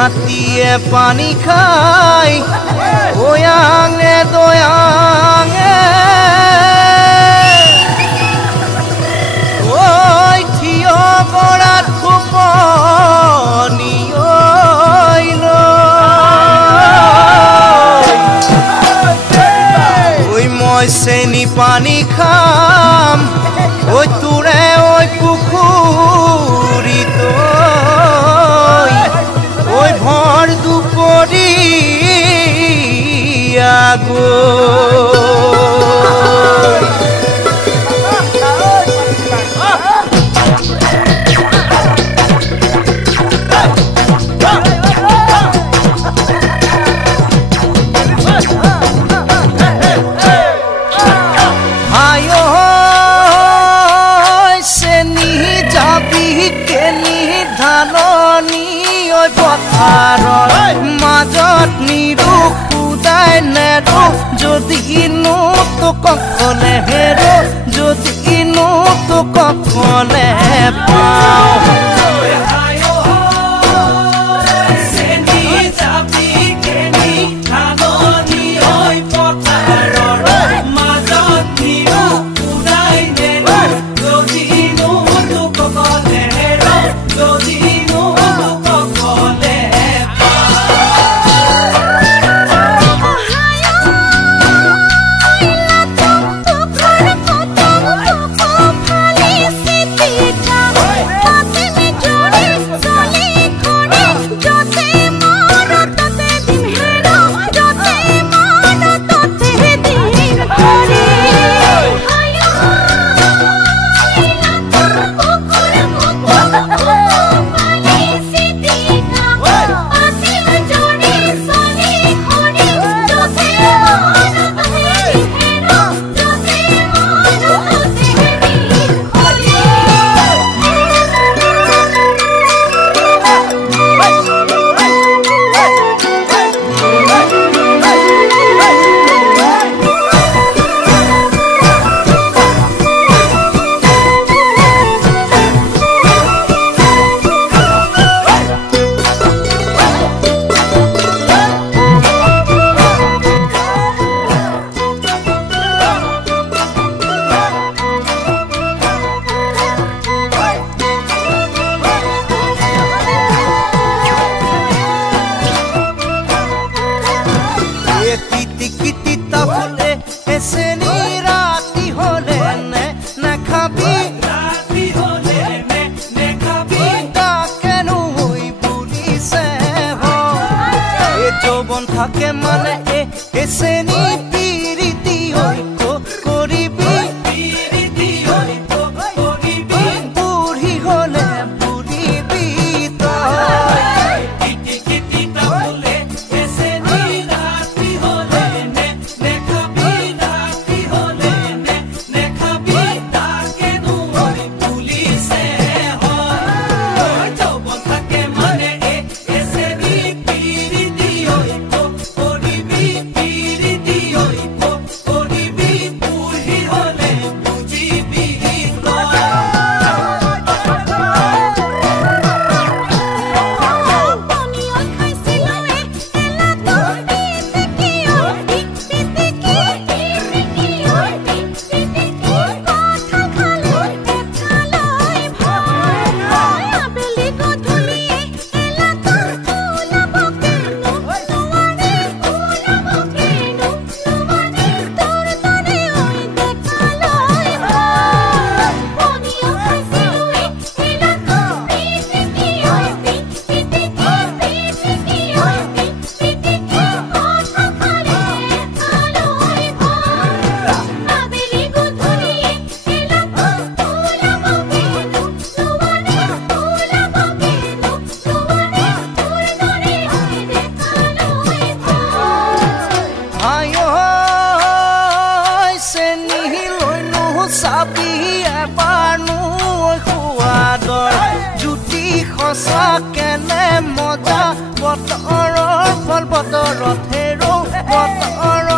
হাতীয়ে পানী খাই ওয়াঙে দয়াঙে ওই থিয় গড়াত খুপনি ওই মই চেনি পানী খাম ওই তোৰে ওই পুখুৰীত ওই ভৰ দুপৰীয়া মাজত নিৰুখ উদাই নেৰো যদিনো তোক কলে হেৰো যদিনো তোক কলে পাওঁ থাকে মানে এসেনি পিরিতি ঐক্য করিবি পিরিতি ঐক্য করিবি বুড়ি হলে বুড়িবি তই কিটি কিটি তাহলে এসেনি রাতি হলে নে খাবি রাতি হলে নে খাবি তাকে নুই পুলিশে হয় যৌবন থাকে মানে এসেনি পিরিতি চাবি এবাৰনো সোৱাদৰ জুতি সঁচা কেনে মজা বতৰৰ ফল বতৰত হেৰো বতৰ